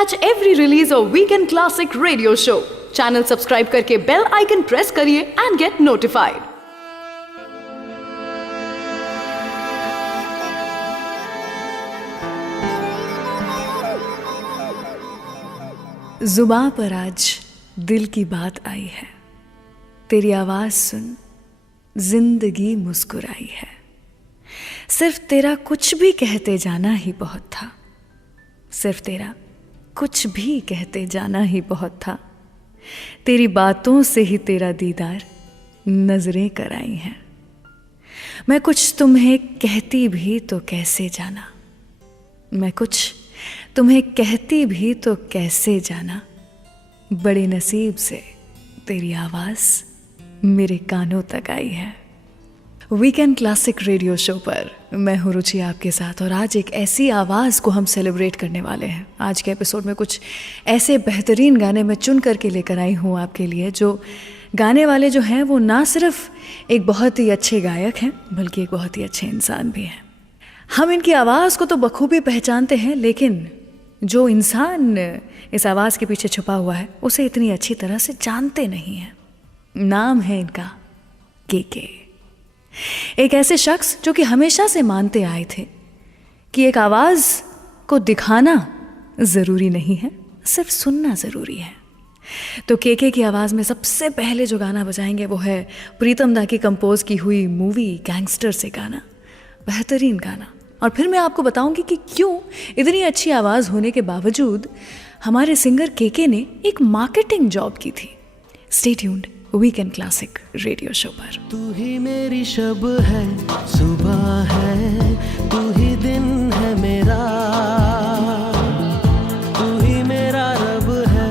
Catch every release of Weekend Classic Radio Show. Channel subscribe करके bell icon press करिए and get notified. जुबां पर आज दिल की बात आई है, तेरी आवाज सुन जिंदगी मुस्कुराई है। सिर्फ तेरा कुछ भी कहते जाना ही बहुत था, सिर्फ तेरा कुछ भी कहते जाना ही बहुत था। तेरी बातों से ही तेरा दीदार नजरें कराई हैं। मैं कुछ तुम्हें कहती भी तो कैसे जाना, मैं कुछ तुम्हें कहती भी तो कैसे जाना। बड़े नसीब से तेरी आवाज मेरे कानों तक आई है। वीकेंड क्लासिक रेडियो शो पर मैं हूं रुचि आपके साथ, और आज एक ऐसी आवाज़ को हम सेलिब्रेट करने वाले हैं। आज के एपिसोड में कुछ ऐसे बेहतरीन गाने मैं चुन करके लेकर आई हूं आपके लिए, जो गाने वाले जो हैं वो ना सिर्फ एक बहुत ही अच्छे गायक हैं बल्कि एक बहुत ही अच्छे इंसान भी हैं। हम इनकी आवाज़ को तो बखूबी पहचानते हैं, लेकिन जो इंसान इस आवाज़ के पीछे छुपा हुआ है उसे इतनी अच्छी तरह से जानते नहीं हैं। नाम है इनका केके। एक ऐसे शख्स जो कि हमेशा से मानते आए थे कि एक आवाज़ को दिखाना ज़रूरी नहीं है, सिर्फ सुनना ज़रूरी है। तो केके की आवाज़ में सबसे पहले जो गाना बजाएंगे वो है प्रीतम दा की कंपोज की हुई मूवी गैंगस्टर से गाना। बेहतरीन गाना। और फिर मैं आपको बताऊंगी कि क्यों इतनी अच्छी आवाज़ होने के बावजूद हमारे सिंगर केके ने एक मार्केटिंग जॉब की थी। Stay tuned weekend classic radio show पर। तू ही मेरी शब है, सुबह है, तू ही दिन है मेरा, तू ही मेरा रब है,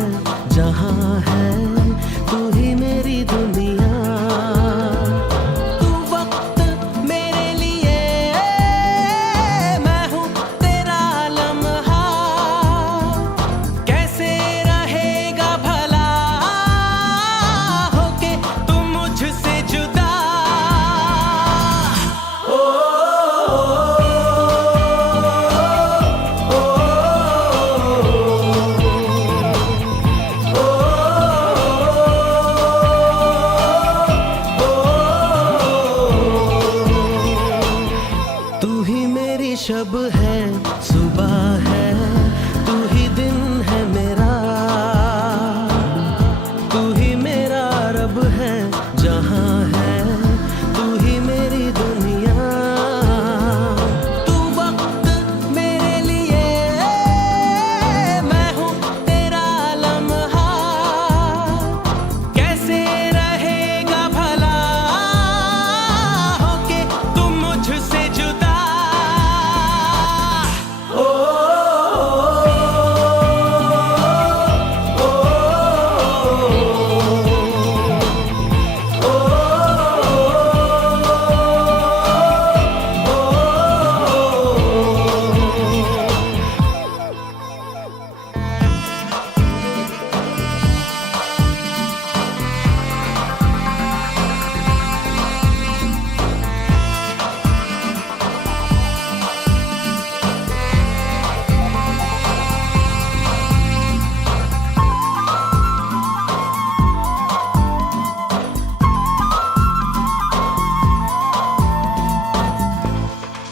जहां है तू ही मेरी दुनिया। तू वक्त मेरे लिए, मैं हूँ तेरा लम्हा, कैसे रहेगा भला होके तुम मुझसे जुदा। तू ही मेरी शब है, सुबह है, तू ही दिन है मेरा, तू ही मेरा रब है, जहां है तू ही मेरी दुनिया। तू वक्त मेरे लिए, मैं हूँ तेरा लम्हा, कैसे रहेगा भला होके तुम मुझसे जुदा।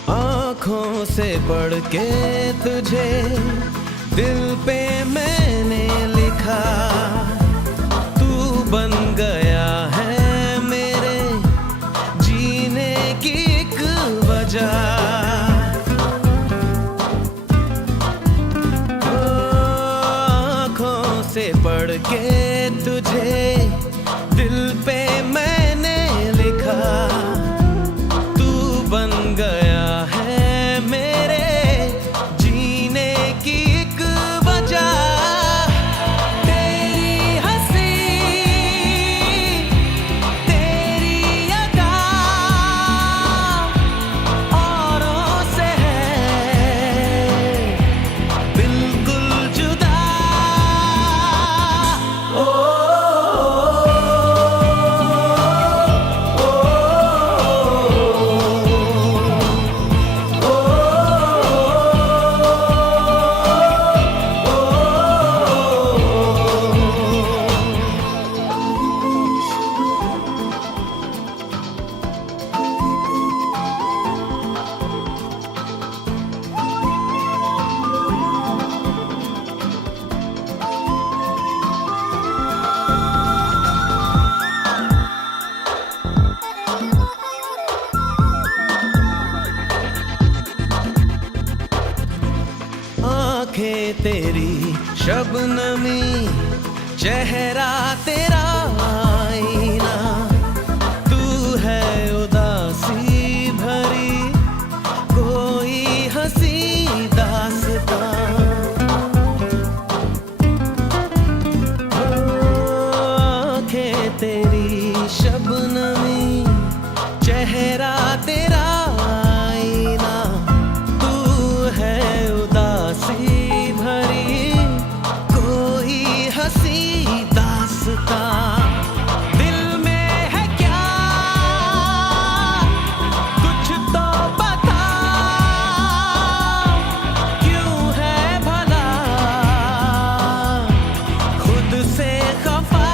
आँखों से पढ़ के तुझे दिल पे मैंने लिखा, तू बन गया है मेरे जीने की एक वजह। आँखों से पढ़ के तुझे दिल पे मैंने लिखा, तू बन गया है मेरे जीने की एक वजह। तेरी हंसी, तेरी अदा औरों से है बिल्कुल जुदा। ओ तेरी शबनमी चेहरा तेरा आईना, तू है उदासी भरी कोई हंसी दास्तां। आँखें तेरी शबनमी चेहरा तेरा आईना, तू है उदासी भरी कोई हंसी दास्तां। दिल में है क्या कुछ तो बता, क्यों है भला खुद से खफा।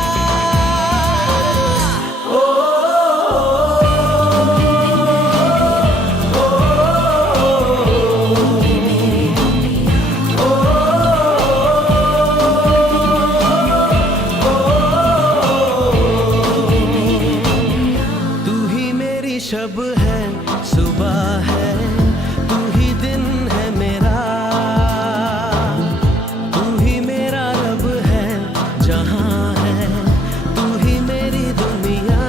शब है सुबह है, तू ही दिन है मेरा, तू ही मेरा रब है जहां है, तू ही मेरी दुनिया।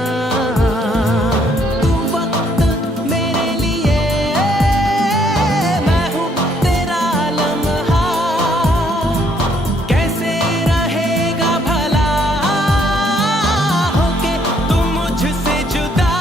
तू वक्त मेरे लिए, मैं हूँ तेरा लम्हा, कैसे रहेगा भला होके तू मुझसे जुदा।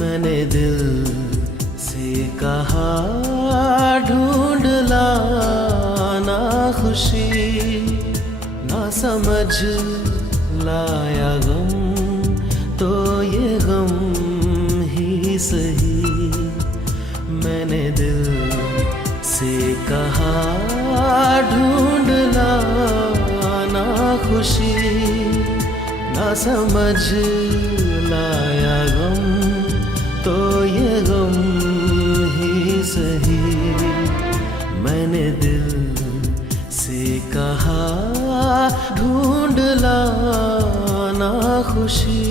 मैंने दिल से कहा ढूंढ लाना खुशी, ना समझ लाया गम तो ये गम ही सही। मैंने दिल से कहा ढूंढ लाना खुशी, ना समझ लाया गम तो ये गम ही सही। मैंने दिल से कहा ढूंढ लाना खुशी।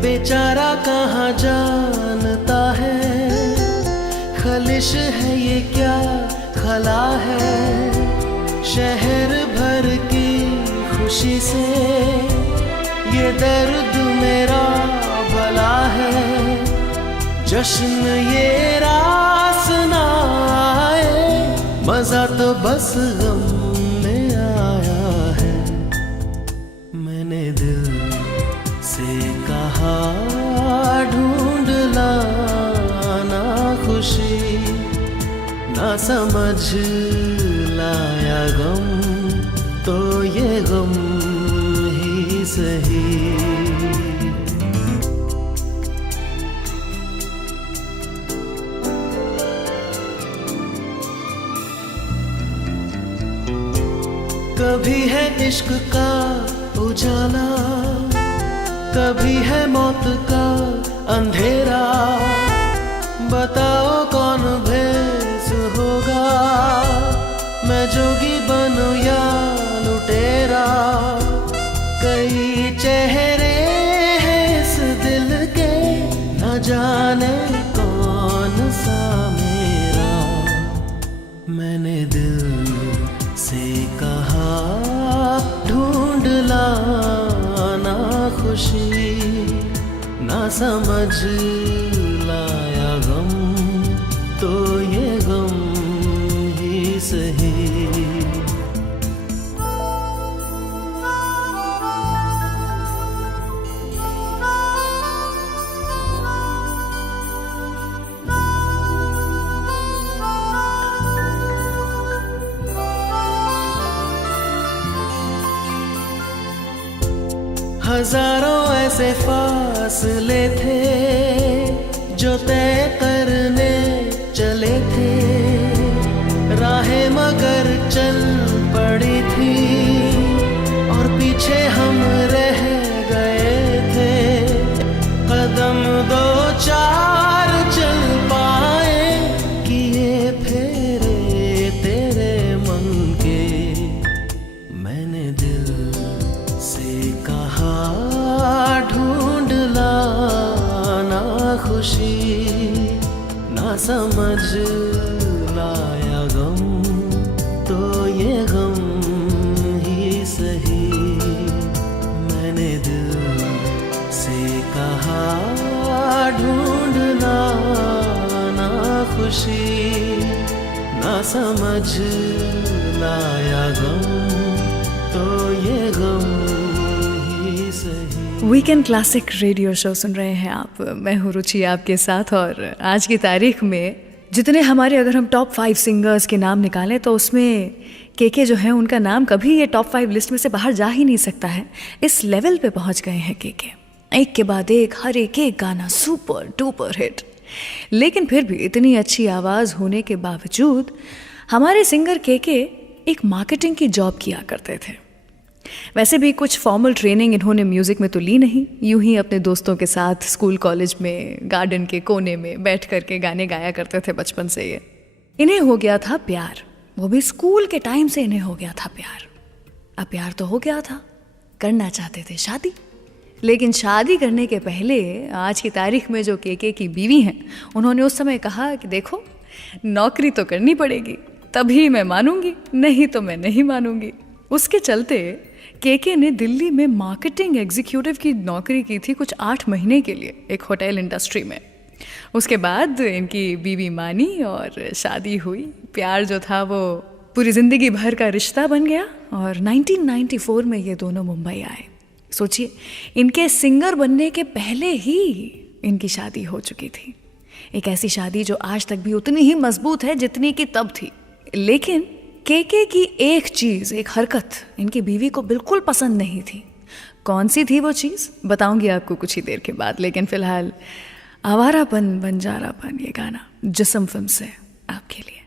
बेचारा कहाँ जानता है, खलिश है ये क्या खला है। शहर भर की खुशी से ये दर्द मेरा भला है। जश्न ये रास ना आए, मजा तो बस गम में आया है। मैंने दिल से कहा ढूंढ लाना खुशी, ना समझ लाया गम तो ये गम ही सही। कभी है इश्क का उजाला, कभी है मौत का अंधेरा। बताओ कौन भेस होगा, मैं जोगी बनूं या लुटेरा। कई चेहरे हैं इस दिल के, न जाने कौन सा मेरा। मैंने दिल से कहा ढूंढ लाना खुशी, ना समझ लाया गम, तो ये गम ही सही। हजारों ऐसे फासले थे जो तय करने चले थे, राहें मगर चल पड़ी थी और पीछे हम रह गए थे। कदम दो चार चल पाए, किए फेरे तेरे मन के। मैंने दिल से कहा ढूंढ लाना खुशी, ना समझ लाया गम, तो ये गम ही सही। मैंने दिल से कहा ढूंढ लाना खुशी, ना समझ लाया गम, तो ये गम ही सही। वीकेंड क्लासिक रेडियो शो सुन रहे हैं आप। मैं हूँ रुचि आपके साथ, और आज की तारीख में जितने हमारे, अगर हम टॉप 5 सिंगर्स के नाम निकालें तो उसमें केके जो हैं उनका नाम कभी ये टॉप 5 लिस्ट में से बाहर जा ही नहीं सकता है। इस लेवल पे पहुंच गए हैं केके, एक के बाद एक, हर एक गाना सुपर डुपर हिट। लेकिन फिर भी इतनी अच्छी आवाज़ होने के बावजूद हमारे सिंगर केके एक मार्केटिंग की जॉब किया करते थे। वैसे भी कुछ फॉर्मल ट्रेनिंग इन्होंने म्यूज़िक में तो ली नहीं, यूं ही अपने दोस्तों के साथ स्कूल कॉलेज में गार्डन के कोने में बैठ कर के गाने गाया करते थे बचपन से। ये इन्हें हो गया था प्यार, वो भी स्कूल के टाइम से इन्हें हो गया था प्यार। अब प्यार तो हो गया था, करना चाहते थे शादी। लेकिन शादी करने के पहले आज की तारीख में जो केके की बीवी हैं, उन्होंने उस समय कहा कि देखो नौकरी तो करनी पड़ेगी, तभी मैं मानूंगी, नहीं तो मैं नहीं मानूंगी। उसके चलते केके ने दिल्ली में मार्केटिंग एग्जीक्यूटिव की नौकरी की थी कुछ 8 महीने के लिए एक होटल इंडस्ट्री में। उसके बाद इनकी बीवी मानी और शादी हुई। प्यार जो था वो पूरी ज़िंदगी भर का रिश्ता बन गया और 1994 में ये दोनों मुंबई आए। सोचिए, इनके सिंगर बनने के पहले ही इनकी शादी हो चुकी थी। एक ऐसी शादी जो आज तक भी उतनी ही मजबूत है जितनी कि तब थी। लेकिन केके की एक चीज़, एक हरकत इनकी बीवी को बिल्कुल पसंद नहीं थी। कौन सी थी वो चीज़ बताऊंगी आपको कुछ ही देर के बाद। लेकिन फिलहाल आवारापन बंजारापन ये गाना जिस्म फिल्म से आपके लिए।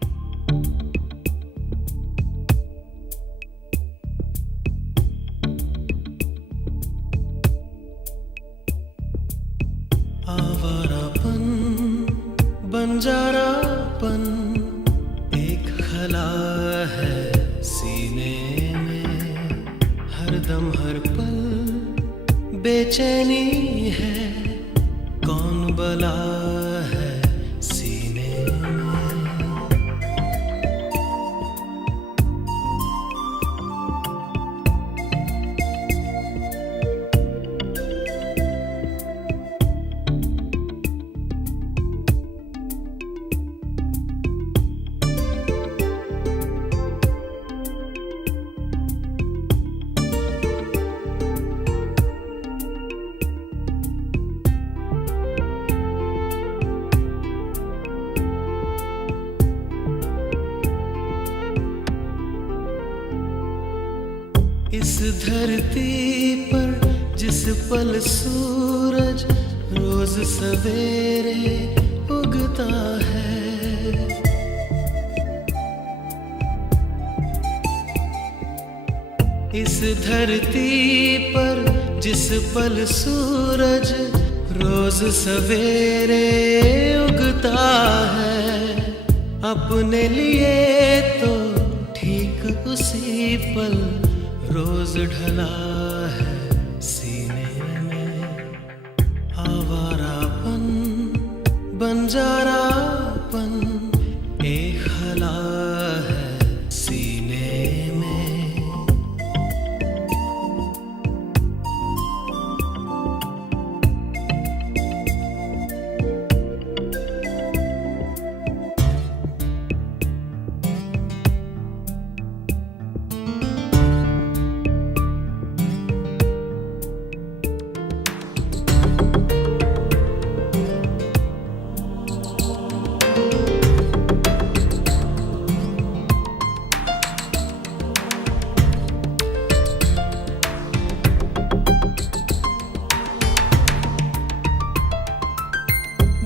आवारापन बंजारापन एक खला है सीने में, हरदम हर पल बेचैनी है, कौन बला है सीने में। इस धरती पर जिस पल सूरज रोज सवेरे उगता है, इस धरती पर पल सूरज रोज सवेरे उगता है, अपने लिए तो ठीक उसी पल रोज ढला है सीने में। आवारापन बंजारापन एक हला है सीने में।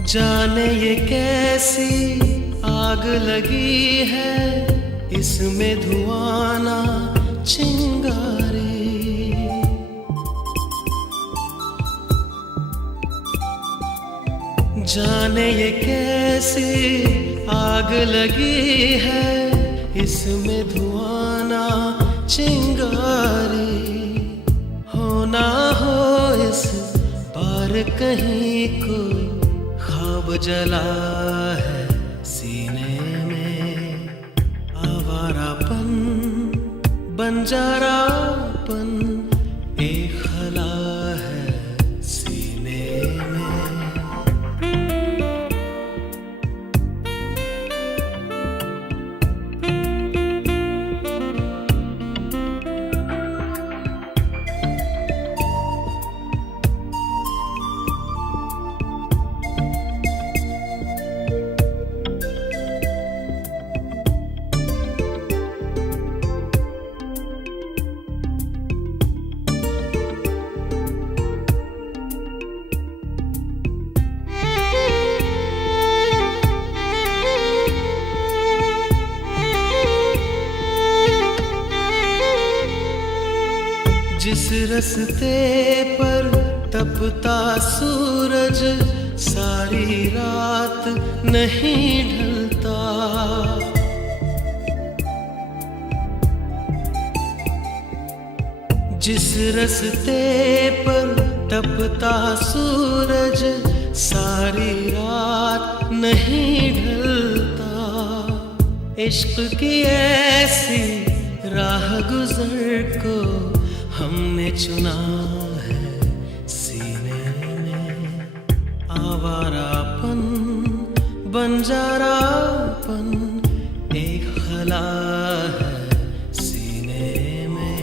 जाने ये कैसी आग लगी है, इसमें धुआं ना चिंगारी। जाने ये कैसी आग लगी है, इसमें धुआं ना चिंगारी। हो ना हो इस पार कहीं कोई ख्वाब जला है सीने में। आवारापन बंजारापन एक खला है सीने में। जिस रस्ते पर तपता सूरज सारी रात नहीं ढलता, जिस रस्ते पर तपता सूरज सारी रात नहीं ढलता। इश्क की ऐसी राह गुजर को हमने चुना है सीने में। आवारापन बंजारापन एक खला है सीने में।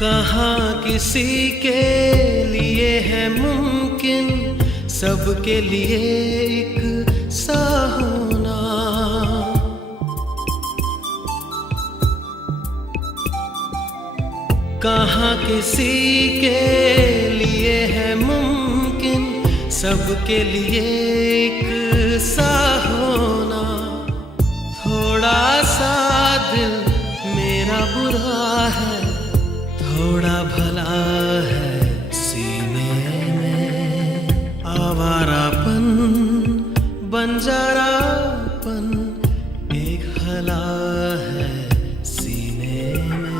कहाँ किसी के लिए है मुमकिन सबके लिए एक सा होना। कहाँ किसी के लिए है मुमकिन सबके लिए एक सा होना। थोड़ा सा दिल मेरा बुरा है, थोड़ा भला है सीने में। आवारापन बंजारापन एक हला है सीने में।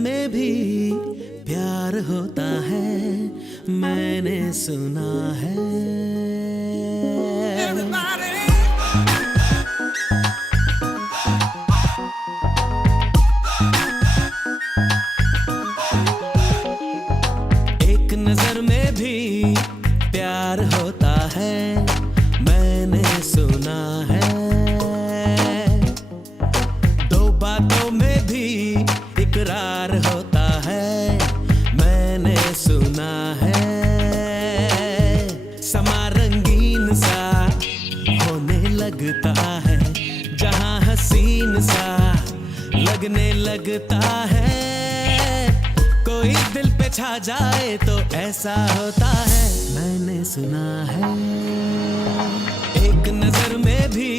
में भी प्यार होता है, मैंने सुना है। एक नजर में भी प्यार होता है, मैंने सुना है। दो बातों में भी इकरार होता है, मैंने सुना है। समा रंगीन सा होने लगता है, जहां हसीन सा लगने लगता है। कोई दिल पे छा जाए तो ऐसा होता है, मैंने सुना है। एक नजर में भी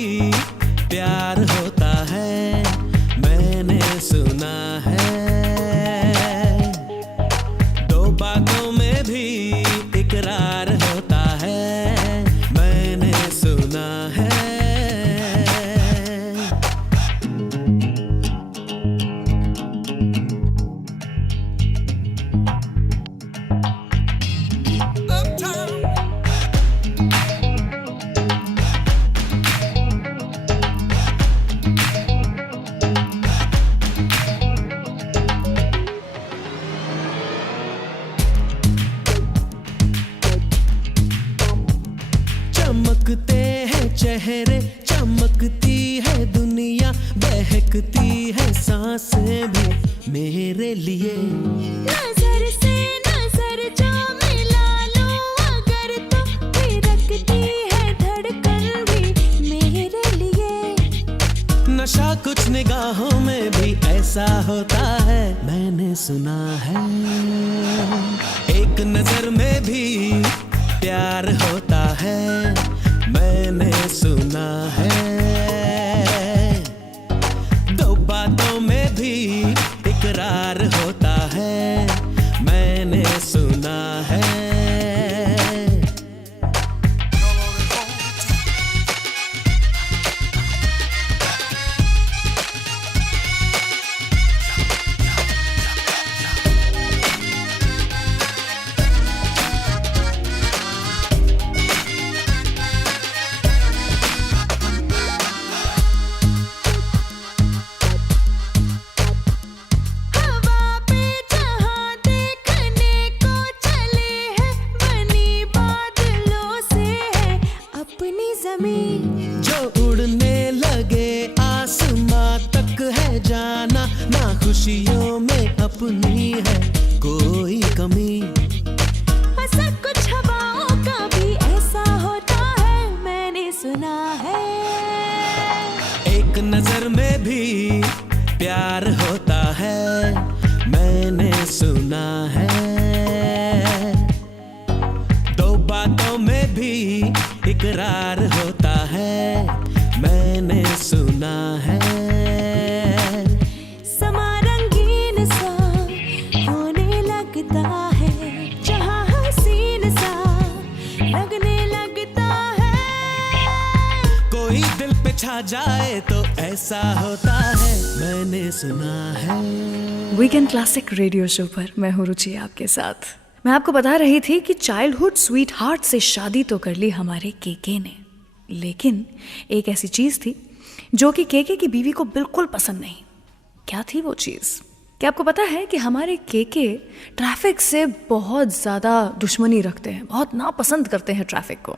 प्यार होता है, मैंने सुना है। दो बातों में भी इकरार होता है, मैंने सुना है। चमकते हैं चेहरे, चमकती है दुनिया, बहकती है सांसें भी मेरे लिए। नजर से नजर जो मिला लूं अगर तो थिरकती है धड़कन भी मेरे लिए। नशा कुछ निगाहों में भी ऐसा होता है, मैंने सुना है। एक नजर में भी प्यार होता है, मैंने सुना है। दो बातों में भी इकरार होता है, मैंने सुना है। हवा पे जहां देखने को चले हैं, बनी बादलों से है अपनी जमीन। जो उड़ने लगे आसमां तक है जाना, ना खुशियों में अपनी है कोई कमी। ऐसा कुछ हवाओं का भी ऐसा होता है, मैंने सुना है। एक नजर में भी प्यार होता है, मैंने सुना है। दो बातों में भी इकरार होता है, मैंने सुना है। समा रंगीन सा होने लगता है, जहां हसीन सा लगने लगता है। कोई दिल पे छा जाए तो ऐसा होता है, मैंने सुना है। वीकेंड क्लासिक रेडियो शो पर मैं हूँ रुचि आपके साथ। मैं आपको बता रही थी कि चाइल्डहुड स्वीट हार्ट से शादी तो कर ली हमारे केके ने, लेकिन एक ऐसी चीज़ थी जो कि केके की बीवी को बिल्कुल पसंद नहीं। क्या थी वो चीज़? क्या आपको पता है कि हमारे केके ट्रैफिक से बहुत ज़्यादा दुश्मनी रखते हैं, बहुत नापसंद करते हैं ट्रैफिक को।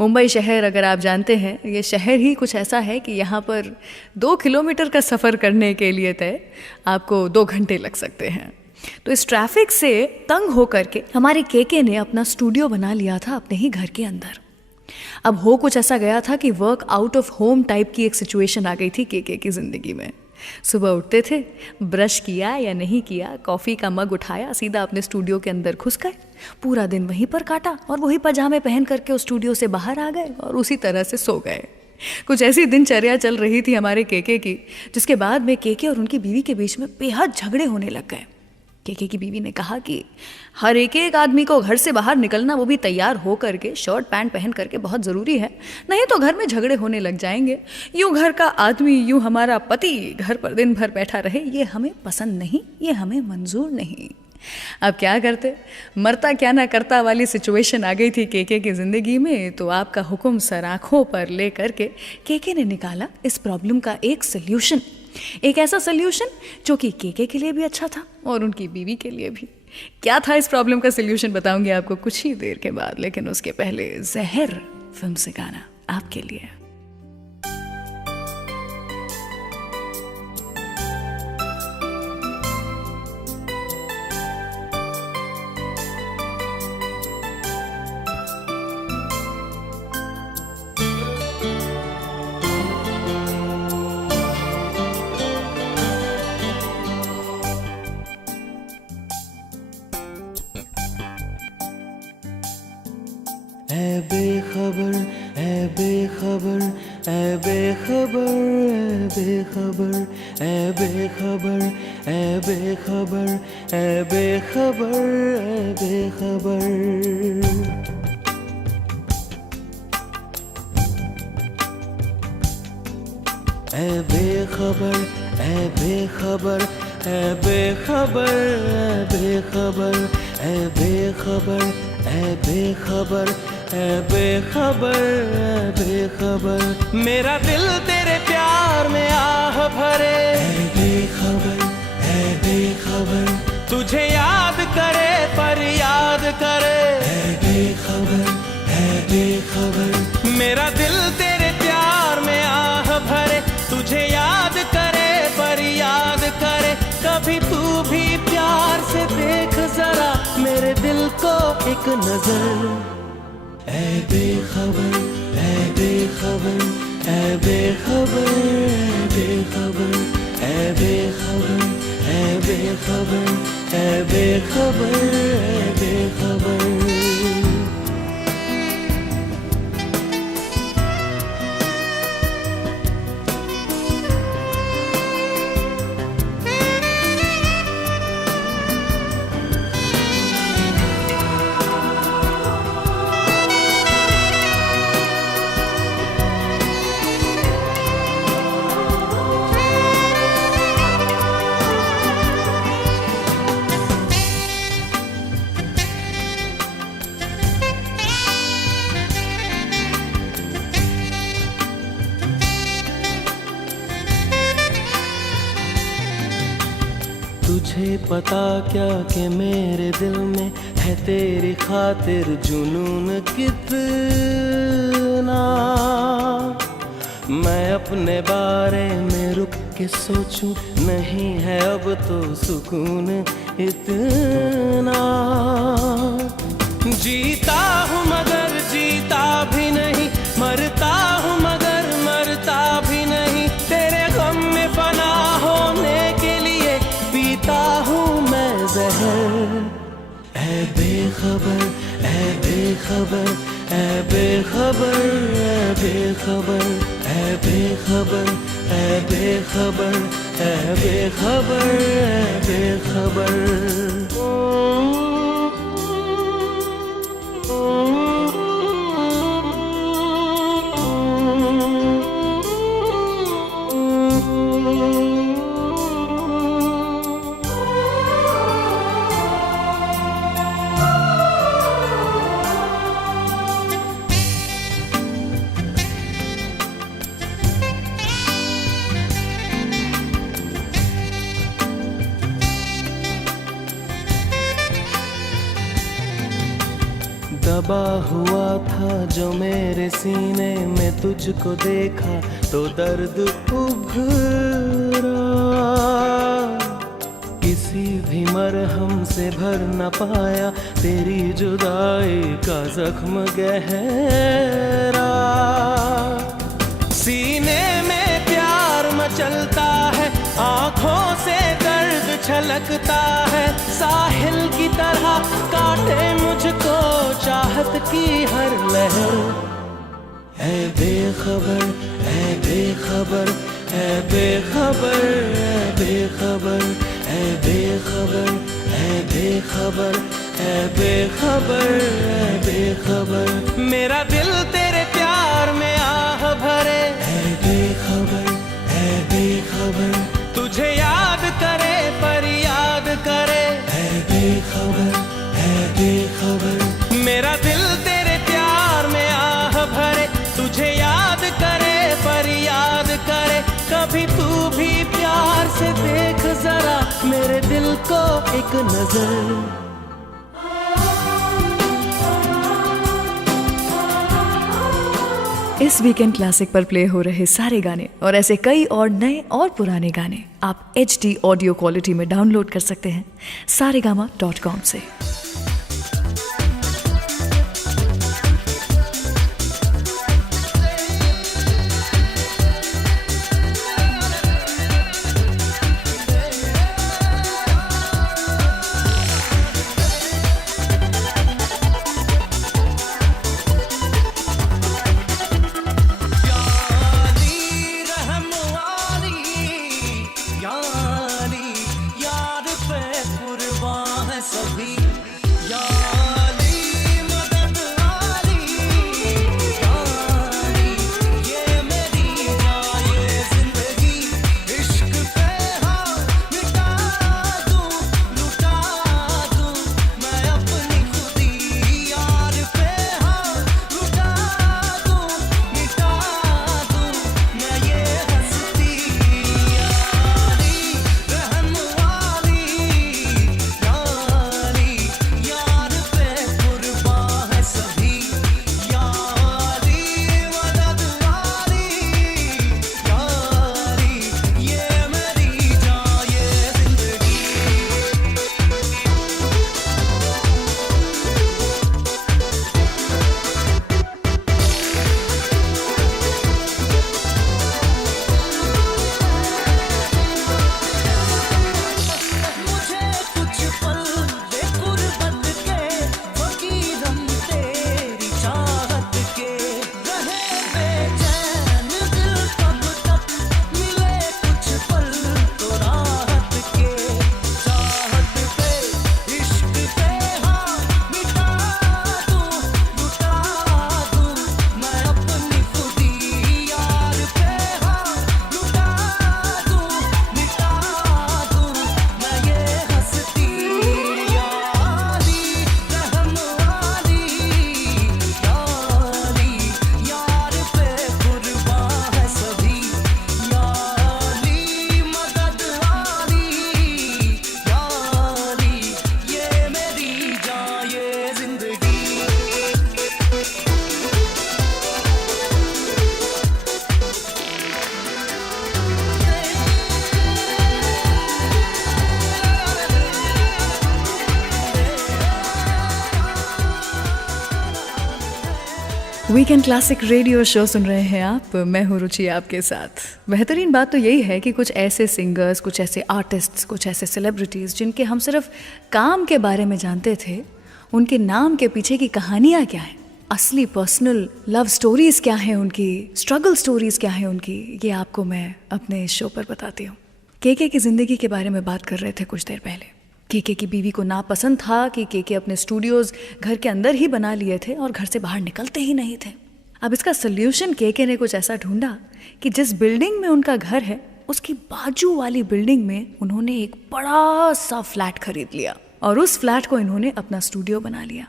मुंबई शहर, अगर आप जानते हैं, ये शहर ही कुछ ऐसा है कि यहाँ पर 2 किलोमीटर का सफ़र करने के लिए तय आपको 2 घंटे लग सकते हैं। तो इस ट्रैफिक से तंग होकर के हमारे केके ने अपना स्टूडियो बना लिया था अपने ही घर के अंदर। अब हो कुछ ऐसा गया था कि work out of home type की एक सिचुएशन आ गई थी केके की ज़िंदगी में। सुबह उठते थे, ब्रश किया या नहीं किया, कॉफ़ी का मग उठाया, सीधा अपने स्टूडियो के अंदर घुस गए, पूरा दिन वहीं पर काटा और वही पजामे पहन करके उस स्टूडियो से बाहर आ गए और उसी तरह से सो गए। कुछ ऐसी दिनचर्या चल रही थी हमारे केके की, जिसके बाद में केके और उनकी बीवी के बीच में बेहद झगड़े होने लग गए। केके की बीवी ने कहा कि हर एक आदमी को घर से बाहर निकलना, वो भी तैयार हो करके, शर्ट पैंट पहन करके, बहुत ज़रूरी है, नहीं तो घर में झगड़े होने लग जाएंगे। यूँ घर का आदमी, यूँ हमारा पति घर पर दिन भर बैठा रहे, ये हमें पसंद नहीं, ये हमें मंजूर नहीं। अब क्या करते, मरता क्या ना करता वाली सिचुएशन आ गई थी केके की ज़िंदगी में। तो आपका हुक्म सर आँखों पर ले करके केके ने निकाला इस प्रॉब्लम का एक सल्यूशन, एक ऐसा सल्यूशन जो कि केके के लिए भी अच्छा था और उनकी बीवी के लिए भी। क्या था इस प्रॉब्लम का सल्यूशन बताऊंगी आपको कुछ ही देर के बाद, लेकिन उसके पहले जहर फिल्म से गाना आपके लिए। ऐ बेखबर, ऐ बेखबर, ऐ बेखबर, ऐ बेखबर, ऐ बेखबर, ऐ बेखबर, ऐ बेखबर, ऐ बेखबर, ऐ बेखबर, ऐ बेखबर, ऐ बेखबर, ऐ बेखबर, ऐ बेखबर, ऐ बेखबर, ऐ बेखबर, मेरा दिल तेरे प्यार में आह भरे। ऐ बेखबर, ऐ बेखबर, तुझे याद करे पर याद करे। ऐ बेखबर, ऐ बेखबर, मेरा दिल तेरे प्यार में आह भरे, तुझे याद करे पर याद करे। कभी तू भी प्यार से देख जरा मेरे दिल को एक नजर। ऐ बेखबर, ऐ बेखबर, ऐ बेखबर, ऐ बेखबर, ऐ बेखबर, ऐ बेखबर, ऐ बेखबर, ऐ बेखबर। तुझे पता क्या कि मेरे दिल में है तेरी खातिर जुनून कितना। मैं अपने बारे में रुक के सोचूं, नहीं है अब तो सुकून इतना। जीता हूँ मगर जीता भी नहीं, मरता हूँ मगर मरता भी नहीं। तेरे गम में फना होने के लिए पीता हूँ मैं जहर। ऐ बेखबर, ऐ बेखबर, ऐ बेखबर, ऐ बेखबर, ऐ बेखबर, ऐ बेखबर, ऐ बेखबर, ऐ बेखबर। दबा हुआ था जो मेरे सीने में, तुझको देखा तो दर्द उभरा। किसी भी मरहम से भर न पाया तेरी जुदाई का जख्म गहरा। सीने में प्यार मचलता है, आँखों से दर्द छलकता है। साहिल की तरह काटे मुझको चाहत की हर लहर। ऐ बेखबर, ऐ बेखबर, ऐ बेखबर, ऐ बेखबर, ऐ बेखबर, बेखबर ऐ बेखबर ऐ बेखबर मेरा दिल तेरे प्यार में आह भरे ऐ बेखबर तुझे याद करे पर याद करे ऐ बेखबर मेरा दिल तेरे प्यार में आह भरे तुझे याद करे पर याद करे कभी तू भी प्यार से देख जरा मेरे दिल को एक नजर। इस वीकेंड क्लासिक पर प्ले हो रहे सारे गाने और ऐसे कई और नए और पुराने गाने आप HD ऑडियो क्वालिटी में डाउनलोड कर सकते हैं saregama.com से। वीकेंड क्लासिक रेडियो शो सुन रहे हैं आप, मैं हूँ रुचि आपके साथ। बेहतरीन बात तो यही है कि कुछ ऐसे सिंगर्स, कुछ ऐसे आर्टिस्ट्स, कुछ ऐसे सेलिब्रिटीज़ जिनके हम सिर्फ काम के बारे में जानते थे, उनके नाम के पीछे की कहानियाँ क्या हैं, असली पर्सनल लव स्टोरीज़ क्या हैं उनकी, स्ट्रगल स्टोरीज़ क्या हैं उनकी, ये आपको मैं अपने इस शो पर बताती हूँ। केके की ज़िंदगी के बारे में बात कर रहे थे कुछ देर पहले। केके की बीवी को नापसंद था कि केके अपने स्टूडियोज़ घर के अंदर ही बना लिए थे और घर से बाहर निकलते ही नहीं थे। अब इसका सल्यूशन केके ने कुछ ऐसा ढूंढा कि जिस बिल्डिंग में उनका घर है उसकी बाजू वाली बिल्डिंग में उन्होंने एक बड़ा सा फ्लैट खरीद लिया और उस फ्लैट को इन्होंने अपना स्टूडियो बना लिया।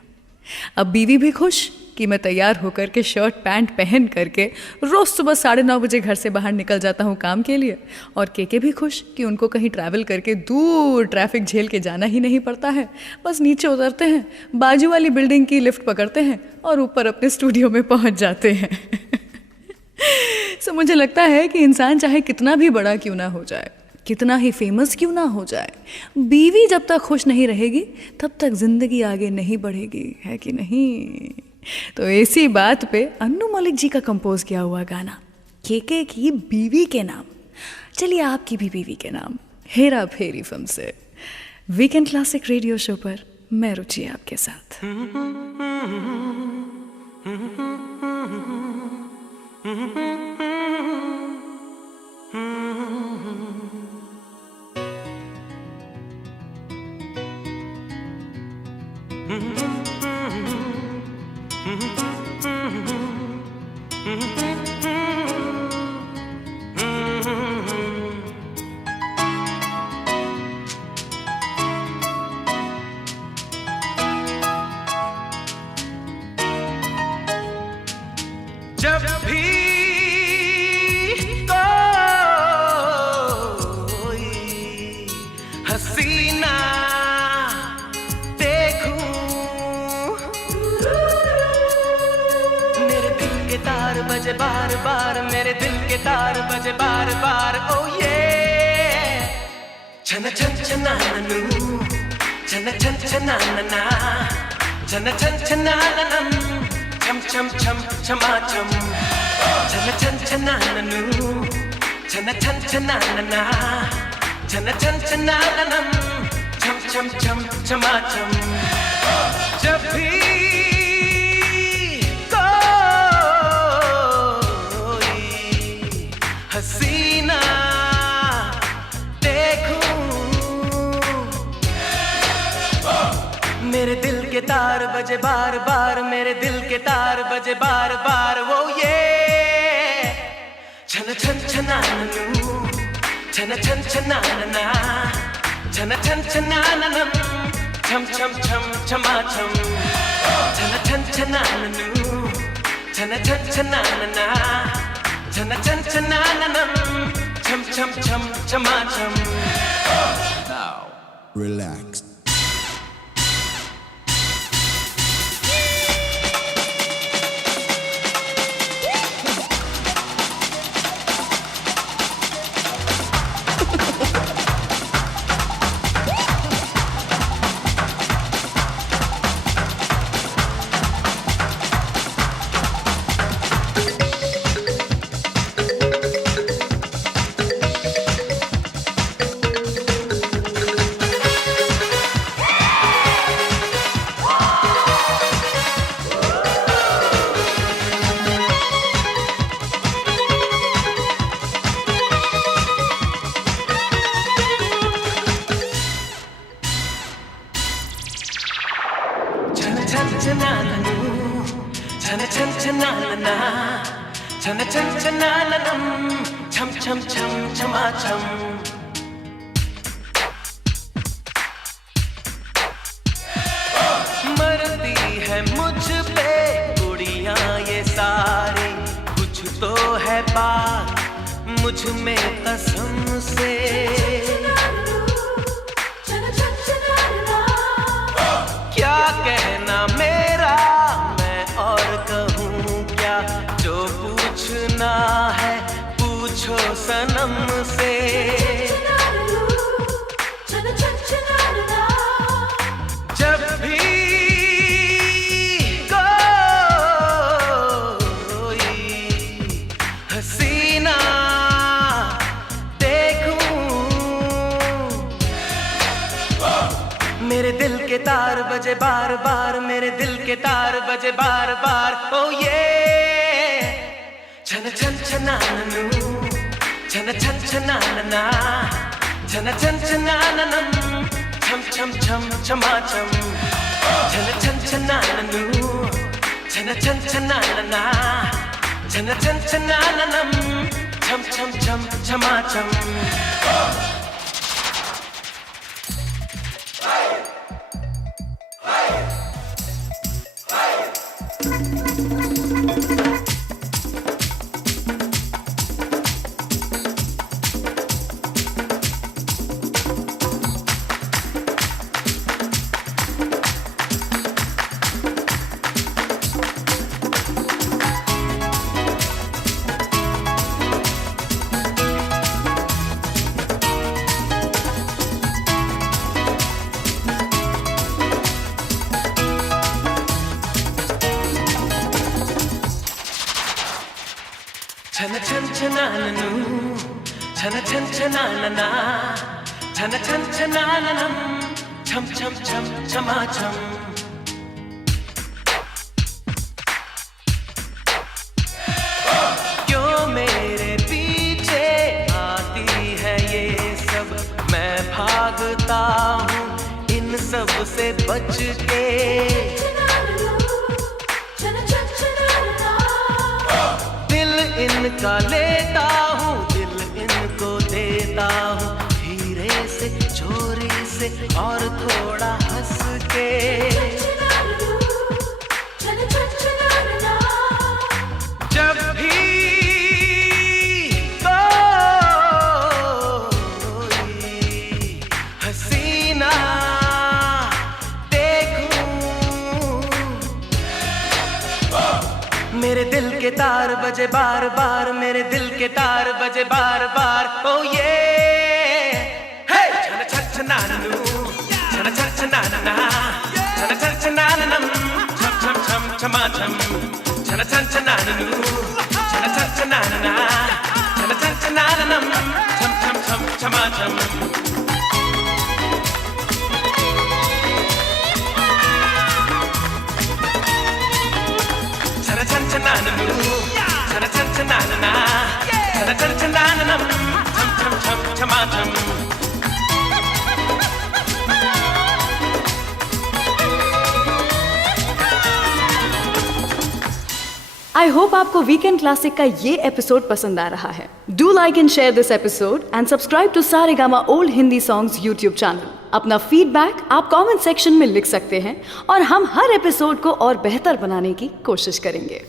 अब बीवी भी खुश कि मैं तैयार होकर के शर्ट पैंट पहन करके रोज़ सुबह 9:30 बजे घर से बाहर निकल जाता हूँ काम के लिए, और केके भी खुश कि उनको कहीं ट्रैवल करके दूर ट्रैफिक झेल के जाना ही नहीं पड़ता है। बस नीचे उतरते हैं, बाजू वाली बिल्डिंग की लिफ्ट पकड़ते हैं और ऊपर अपने स्टूडियो में पहुँच जाते हैं। सो मुझे लगता है कि इंसान चाहे कितना भी बड़ा क्यों ना हो जाए, कितना ही फेमस क्यों ना हो जाए, बीवी जब तक खुश नहीं रहेगी तब तक जिंदगी आगे नहीं बढ़ेगी, है कि नहीं। तो इसी बात पे अन्नू मलिक जी का कंपोज किया हुआ गाना केके की बीवी के नाम, चलिए आपकी भी बीवी के नाम, हेरा फेरी फिल्म से वीकेंड क्लासिक रेडियो शो पर मैं रुचि आपके साथ। बार बार मेरे दिल के तार बजे बार बार ओ ये छन छन छनानू छन छन छनाना छन छन छनानम छम छम छम छमा छम छन छन छनानू छन छन छनाना छन छन छनानम छम छम छम छमा छम जब भी हसीना देखूं मेरे दिल के तार बजे बार बार मेरे दिल के तार बजे बार बार वो ये छन छन छनानू छन छन छनाना छन छन छनानम छम छम छम छमा छम छन छन छनानू छन छन छनाना छन छन छनानम छम छम छम छमा छम Now relax. छन छन छनाना छन छन छनानम छम छम छम छमा छम मरती है मुझ पे उड़ियां ये सारी कुछ तो है बात मुझ में कसम से क्या कहना मेरा मैं और कहूँ क्या जो पूछना है पूछो सनम से जब भी कोई हसीना मेरे दिल के तार बजे बार बार मेरे दिल के तार बजे बार बार ओ ये छन छन छनानू छन छन छनाना छन छन छनानम छम छम छम छमा छम छन छन छनानू छन छन छनाना छन छन छनानम छम छम छम छमा छम छन छन छनानू छन छन छनाना छन छन छनानम छम छम छम छमा छम क्यों मेरे पीछे आती है ये सब मैं भागता हूँ इन सब से बच के इनका लेता हूँ दिल इनको देता हूँ धीरे से चोरी से और थोड़ा हंस के जब भी कोई हसीना देखूं मेरे दिल के तार बजे बार बार, मेरे दिल के तार बजे बार बार। ओ ये हे छन छन छनानू, छन छन छनाना, छन छन छनानम, छम छम छम छमा छम, छन छन छनानू, छन छन छनाना, छन छन छनानम, छम छम छम छमा छम। छन छनानू, छन छन छनाना, छन छन छनानम, छम छम छम छमा छम। आई होप आपको वीकेंड क्लासिक का ये एपिसोड पसंद आ रहा है। Do like and share this episode and subscribe to Saregama old Hindi songs YouTube channel. अपना फीडबैक आप कमेंट सेक्शन में लिख सकते हैं और हम हर एपिसोड को और बेहतर बनाने की कोशिश करेंगे।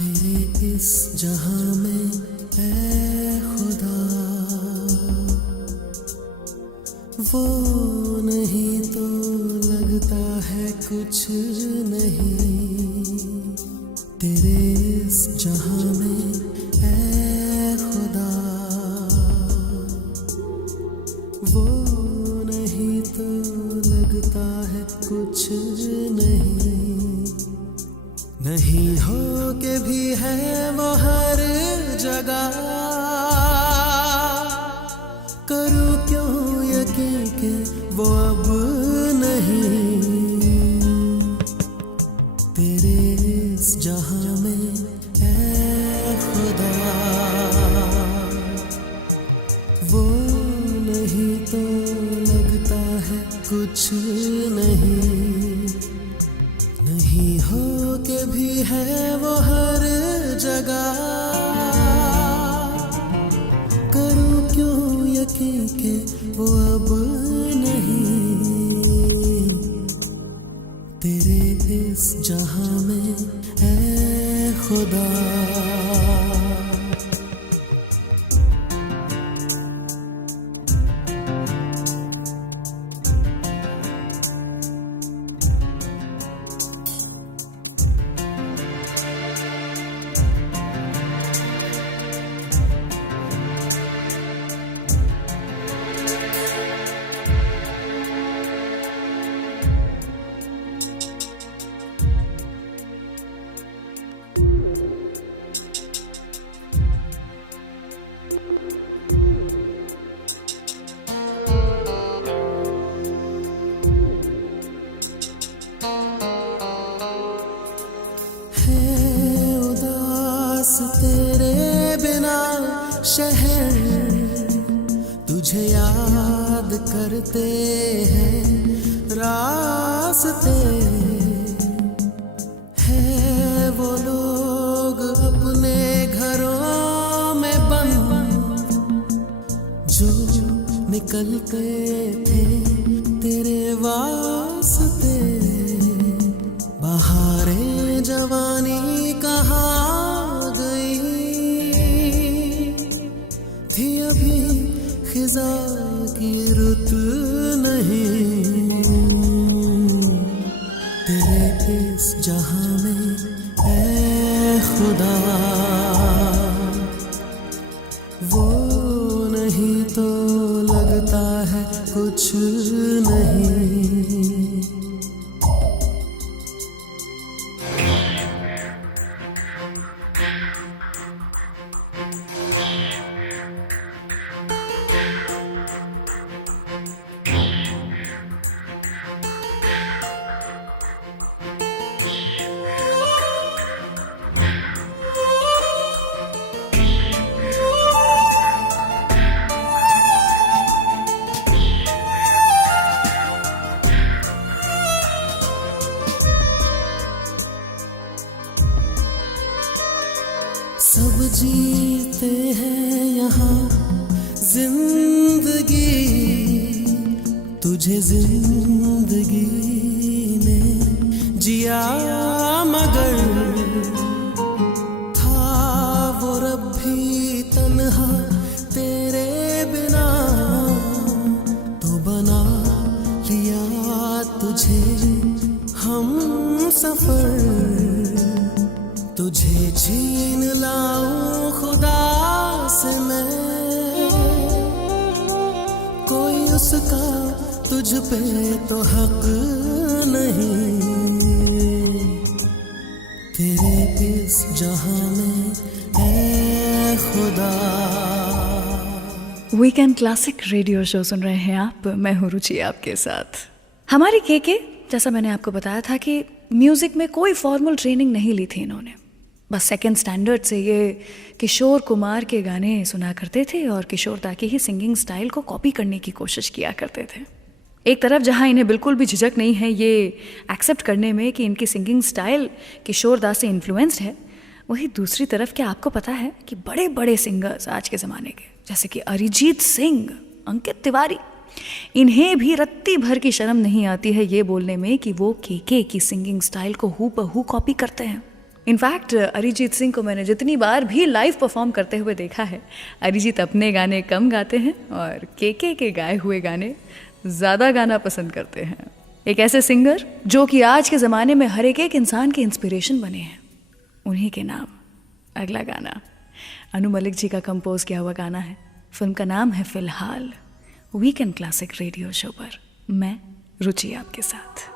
तेरे इस जहां में ऐ खुदा, वो नहीं तो लगता है कुछ नहीं। तेरे इस जहां में ऐ खुदा, वो नहीं तो लगता है कुछ नहीं। नहीं हो के भी है वो हर जगह, करूं क्यों यकीन के वो अब नहीं। तेरे इस जहां में ऐ खुदा, वो नहीं तो लगता है कुछ नहीं। नहीं हो के भी है वो हर जगह, करूं क्यों यकीन के वो अब नहीं। तेरे इस जहां में ऐ खुदा। तेरे बिना शहर तुझे याद करते हैं, रास्ते हैं वो लोग अपने घरों में बंद, जो निकलते थे तेरे वास्ते। बहारें जवानी कहाँ थी, अभी खिजा की रुत नहीं। तेरे इस जहां में ऐ खुदा, वो नहीं तो लगता है कुछ नहीं। जिंदगी तुझे जिंदगी ने जिया मगर था वो रब भी तन्हा तेरे बिना, तो बना लिया तुझे हम सफर, तुझे छीन लाऊं खुदा से मैं, कोई उसका तुझ पे तो हक नहीं, तेरे इस जहां में ऐ खुदा। वीकेंड क्लासिक रेडियो शो सुन रहे हैं आप, मैं हूँ रुचि आपके साथ। हमारी केके, जैसा मैंने आपको बताया था कि म्यूज़िक में कोई फॉर्मल ट्रेनिंग नहीं ली थी इन्होंने, बस सेकंड स्टैंडर्ड से ये किशोर कुमार के गाने सुना करते थे और किशोर दा की ही सिंगिंग स्टाइल को कॉपी करने की कोशिश किया करते थे। एक तरफ जहाँ इन्हें बिल्कुल भी झिझक नहीं है ये एक्सेप्ट करने में कि इनकी सिंगिंग स्टाइल किशोर दा से इन्फ्लुएंस्ड है, वही दूसरी तरफ क्या आपको पता है कि बड़े बड़े सिंगर्स आज के ज़माने के, जैसे कि अरिजीत सिंह, अंकित तिवारी, इन्हें भी रत्ती भर की शर्म नहीं आती है ये बोलने में कि वो केके की सिंगिंग स्टाइल को हूबहू कॉपी करते हैं। इनफैक्ट अरिजीत सिंह को मैंने जितनी बार भी लाइव परफॉर्म करते हुए देखा है, अरिजीत अपने गाने कम गाते हैं और केके के गाए हुए गाने ज़्यादा गाना पसंद करते हैं। एक ऐसे सिंगर जो कि आज के ज़माने में हर एक इंसान के इंस्पिरेशन बने हैं, उन्हीं के नाम अगला गाना अनु मलिक जी का कंपोज किया हुआ गाना है। फिल्म का नाम है फिलहाल। वीकेंड क्लासिक रेडियो शो पर मैं रुचि आपके साथ।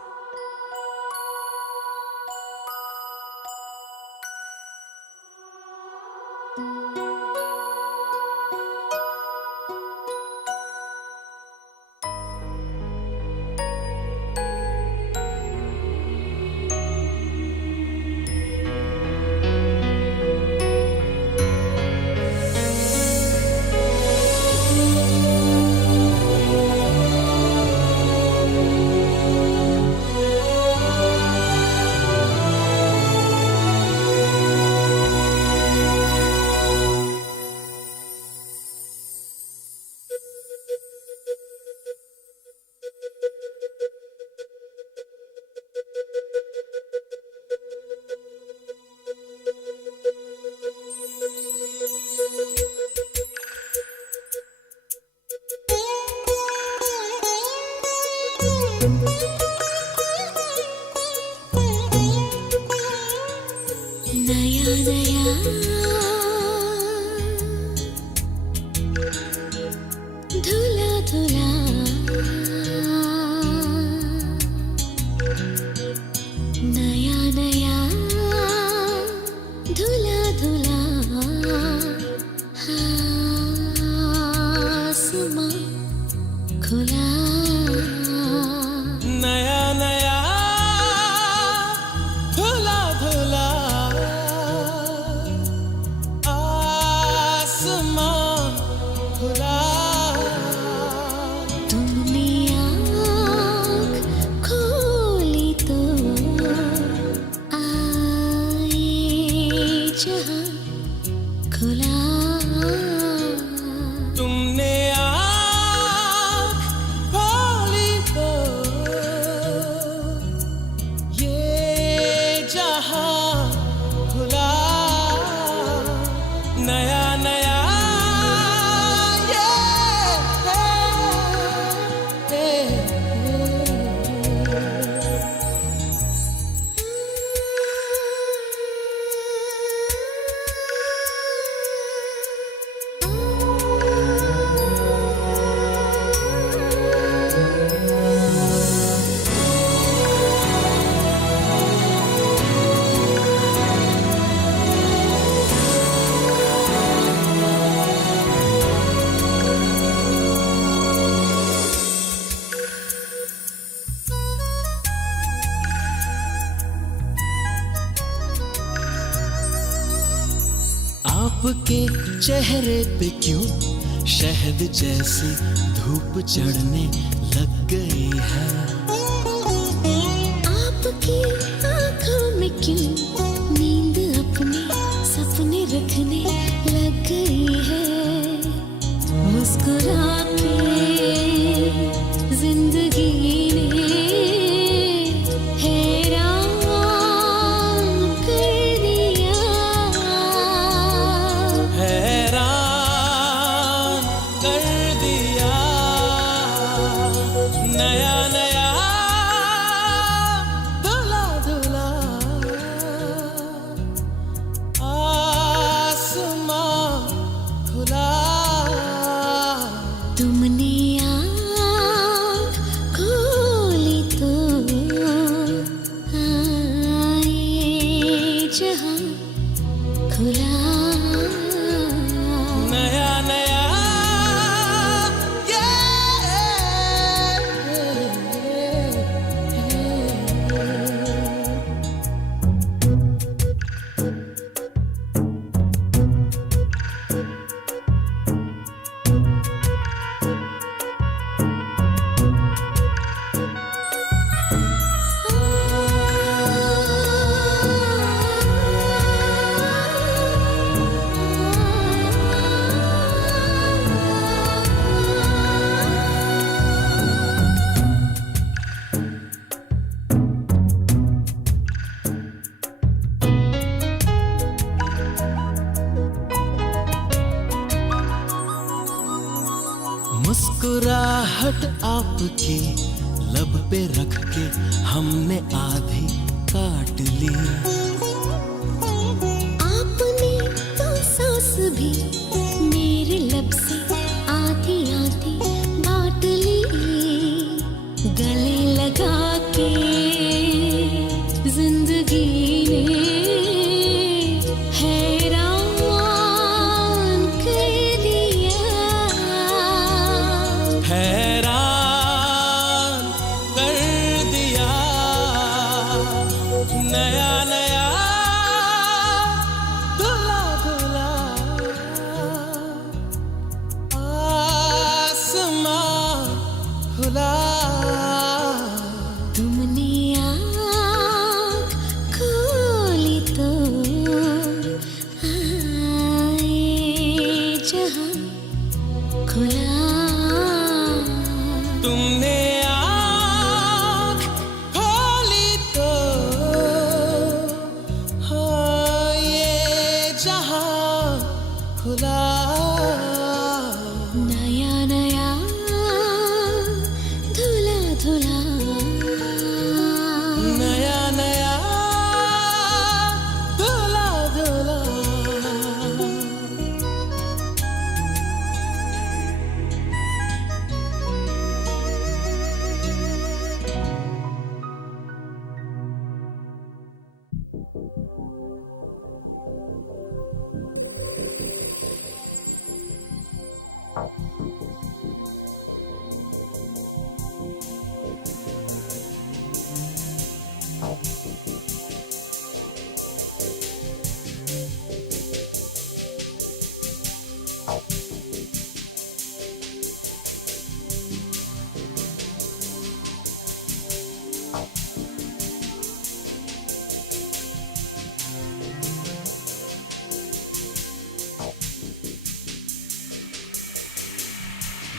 आपके चेहरे पे क्यों शहद जैसी धूप चढ़ने लग गई है, आपकी आँखों में क्यों नींद अपने सपने रखने लग गई है, मुस्कुरा के जिंदगी ने हैरान कर दिया, हैरान कर दिया। नया नया धुला धुला आसमां खुला। तुमने आँख खोली तो आए जहां खुला। नया नया मुस्कुराहट आपकी लब पे रख के हमने आधी काट ली। आपने तो सांस भी मेरे लब से आधी आधी बांट ली। गले लगा के जिंदगी ने हैरान कर दिया, हैरान कर दिया। नया नया धुला धुला आसमां खुला। तुमने आँख खोली तो आए जहां खुला। तुमने आँख खोली तो हाँ ये जहां खुला। नया नया धुला धुला नया नया धुला धुला।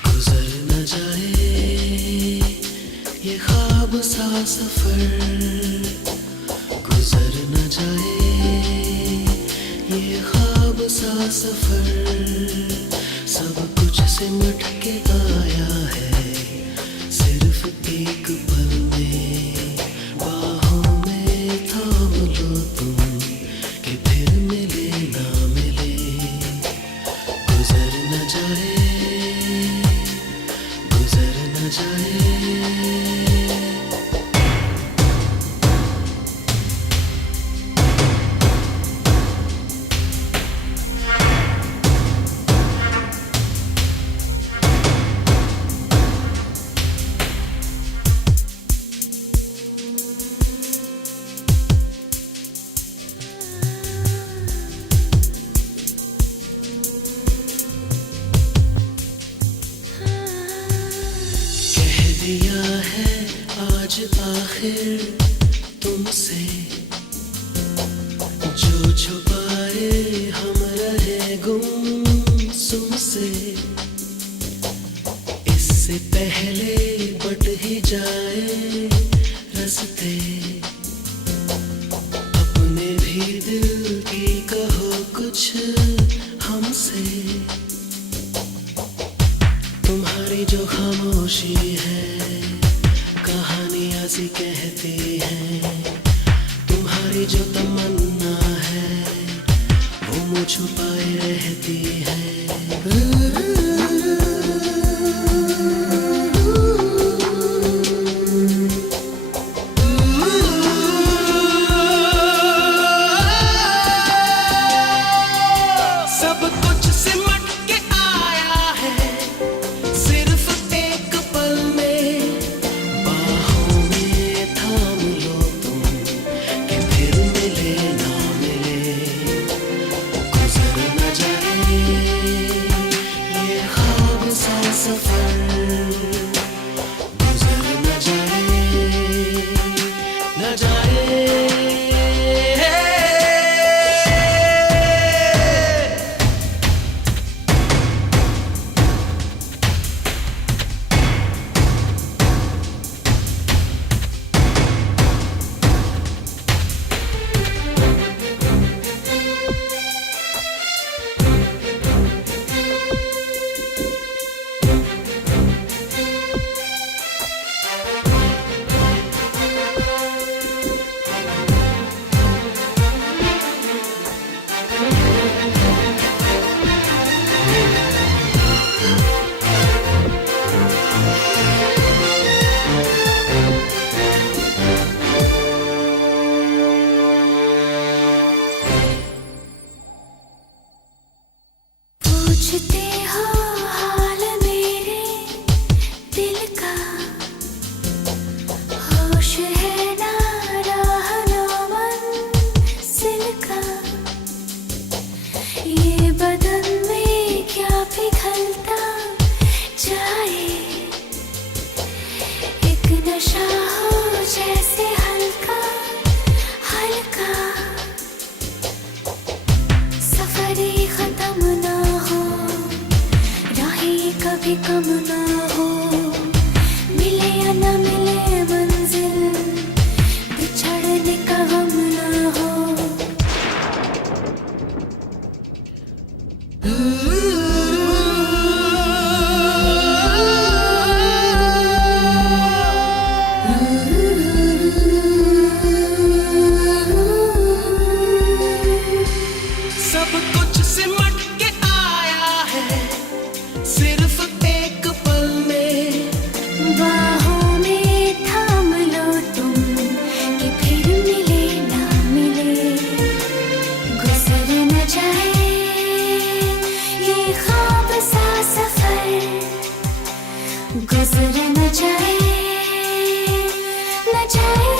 गुजर न जाए ये ख्वाब सा सफर, गुजर न जाए ये ख्वाब सा सफर। सब कुछ सिमट के आया है सिर्फ एक पल में। बाहों में थाम लो तुम कि फिर मिले ना मिले। गुजर न जाए गुजर न जाए। दिया है आज आखिर तुमसे, जो छुपाए हम रहे गुमसुम से। इससे पहले बट ही जाए रस्ते, अपने भी दिल की कहो कुछ हमसे। तुम्हारी जो खामोशी है कहानियां सी कहती है, तुम्हारी जो तमन्ना है वो मुझ छुपाए रहती है। सब कुछ सिमट के आया है सिर्फ एक पल में, बाहों में थाम लो तुम कि फिर मिले ना मिले, गुजर न जाए ये ख्वाब सा सफर, गुजर न जाए न जाए। पूछते हो हाल मेरे दिल का, होश है ना राह ना मंजिल का, ये बदन में क्या पिघलता जाए, एक नशा हो जैसे हल्का हल्का, सफर ही खत्म ना हो, राहें कभी कम ना हो, मिले या ना मिले मंजिल, बिछड़ने का गम ना हो। सब कुछ सिमट के आया है सिर्फ एक पल में, बाहों में थाम लो तुम कि फिर मिले ना मिले, गुजर न जाए ये ख्वाब सा सफर, गुजर न जाए न जाए।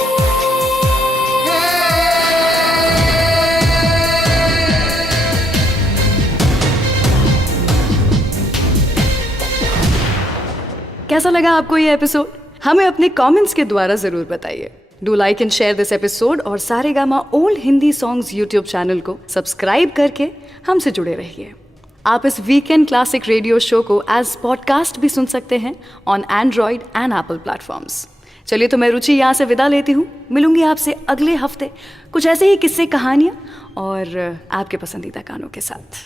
कैसा लगा आपको ये एपिसोड? हमें अपने कमेंट्स के द्वारा जरूर बताइए। Do like and share this episode और Saregama old Hindi songs YouTube channel को सब्सक्राइब करके हमसे जुड़े रहिए। आप इस वीकेंड क्लासिक रेडियो शो को एज पॉडकास्ट भी सुन सकते हैं on android and Apple platforms. चलिए तो मैं रुचि यहाँ से विदा लेती हूँ। मिलूंगी आपसे अगले हफ्ते कुछ ऐसे ही किस्से, कहानियाँ और आपके पसंदीदा गानों के साथ।